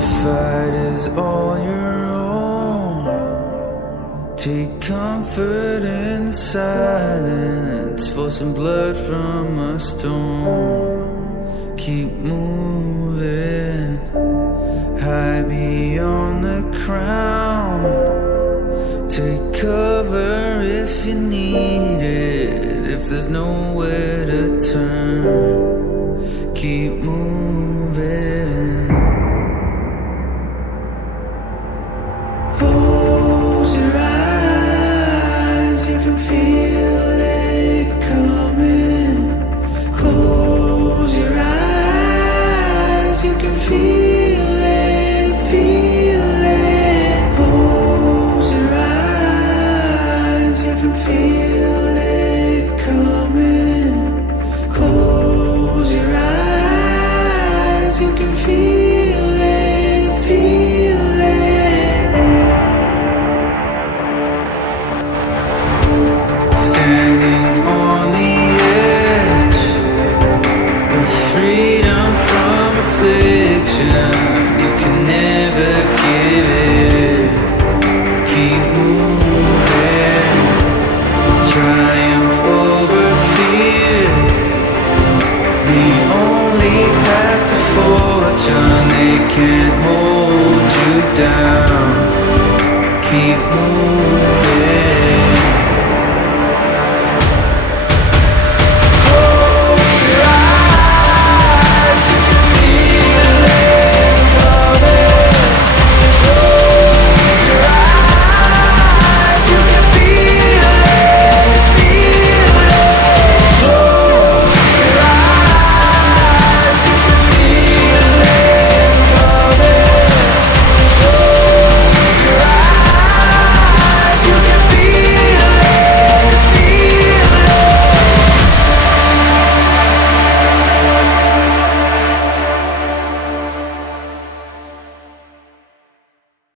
fight is all your own. Take comfort in the silence, for some blood from a stone. Keep moving, high beyond the crown. Take cover if you need it, if there's nowhere to turn. Keep moving. Close your eyes, you can feel it coming. Close your eyes, you can feel it, feel it. Close your eyes, you can feel it coming. Close your eyes, you can feel it, feel it. Standing on the edge of freedom from affliction, you can never give it. Keep moving, triumph over fear. The only path to fortune, they can't hold you down. Keep moving.